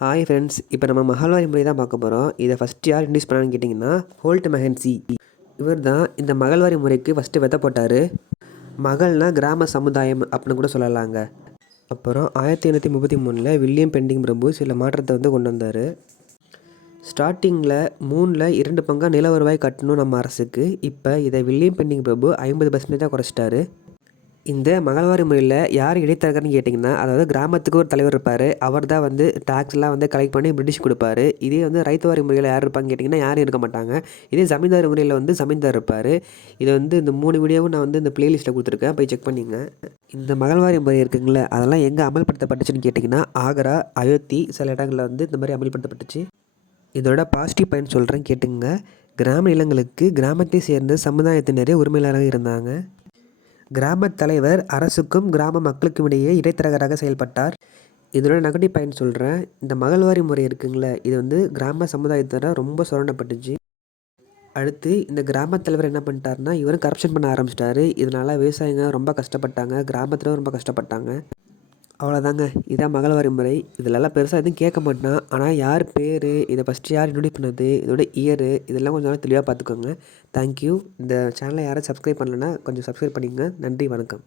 Hi friends, இப்போ நம்ம மகள்வாரி முறை தான் பார்க்க போகிறோம். இதை ஃபஸ்ட்டு யார் இன்ட்ரடியூஸ் பண்ணான்னு கேட்டிங்கன்னா ஹோல்ட் மெஹன்சி. இவர் தான் இந்த மகள்வாரி முறைக்கு ஃபஸ்ட்டு விதை போட்டார். மகள்னா கிராம சமுதாயம் அப்படின்னு கூட சொல்லலாங்க. அப்புறம் 1833 வில்லியம் பெண்டிங் பிரபு சில மாற்றத்தை கொண்டு வந்தார். ஸ்டார்டிங்கில் 3ல் 2 பங்காக நில வருவாய் கட்டணும் நம்ம அரசுக்கு. இப்போ இதை வில்லியம் பெண்டிங் பிரபு 50% குறைச்சிட்டாரு. இந்த மகள்வாரி முறையில் யார் இடைத்தரகர்னு கேட்டிங்கன்னா, அதாவது கிராமத்துக்கு ஒரு தலைவர் இருப்பார். அவர் தான் டாக்ஸ்லாம் கலெக்ட் பண்ணி பிரிட்டிஷ் கொடுப்பாரு. இதே ரைத்துவாரி முறையில் யார் இருப்பாங்கன்னு கேட்டிங்கன்னா யாரும் இருக்க மாட்டாங்க. இதே ஜமீன்தார் முறையில் ஜமீன்தார் இருப்பார். இதை இந்த 3 வீடியோவும் நான் இந்த பிளேலிஸ்ட்டில் கொடுத்துருக்கேன், போய் செக் பண்ணிங்க. இந்த மகள்வாரி முறை இருக்குங்களே, அதெல்லாம் எங்கே அமல்படுத்தப்பட்டுச்சுன்னு கேட்டிங்கன்னா ஆக்ரா, அயோத்தி சில இடங்களில் இந்த மாதிரி அமல்படுத்தப்பட்டுச்சு. இதோட பாசிட்டிவ் பாயிண்ட் சொல்கிறேன் கேட்டுங்க. கிராம நிலங்களுக்கு கிராமத்தை சேர்ந்த சமுதாயத்தினரே உரிமையாளராக இருந்தாங்க. கிராம தலைவர் அரசுக்கும் கிராம மக்களுக்கும் இடையே இடைத்தரகராக செயல்பட்டார். இதோட நெகட்டிவ் பாயிண்ட் சொல்கிறேன். இந்த மகள்வாரி முறை இருக்குங்களே, இது கிராம சமுதாயத்தினர் ரொம்ப சுரண்டப்பட்டுச்சு. அடுத்து இந்த கிராம தலைவர் என்ன பண்ணிட்டாருன்னா, இவரும் கரப்ஷன் பண்ண ஆரம்பிச்சிட்டாரு. இதனால் விவசாயிங்க ரொம்ப கஷ்டப்பட்டாங்க, கிராமத்தில் ரொம்ப கஷ்டப்பட்டாங்க. அவ்வளோதாங்க, இதான் மகள்வாரி முறை. இதிலெல்லாம் பெருசாக எதுவும் கேட்க மாட்டான். ஆனால் யார் பேர், இதை ஃபஸ்ட்டு யார் இன்ட்ரோடியூஸ் பண்ணது, இதோட இயரு, இதெல்லாம் கொஞ்சம் நாள் தெளிவாக பார்த்துக்கோங்க. தேங்க்யூ. இந்த சேனலை யாரும் சப்ஸ்கிரைப் பண்ணலைன்னா கொஞ்சம் சப்ஸ்கிரைப் பண்ணிக்கங்க. நன்றி, வணக்கம்.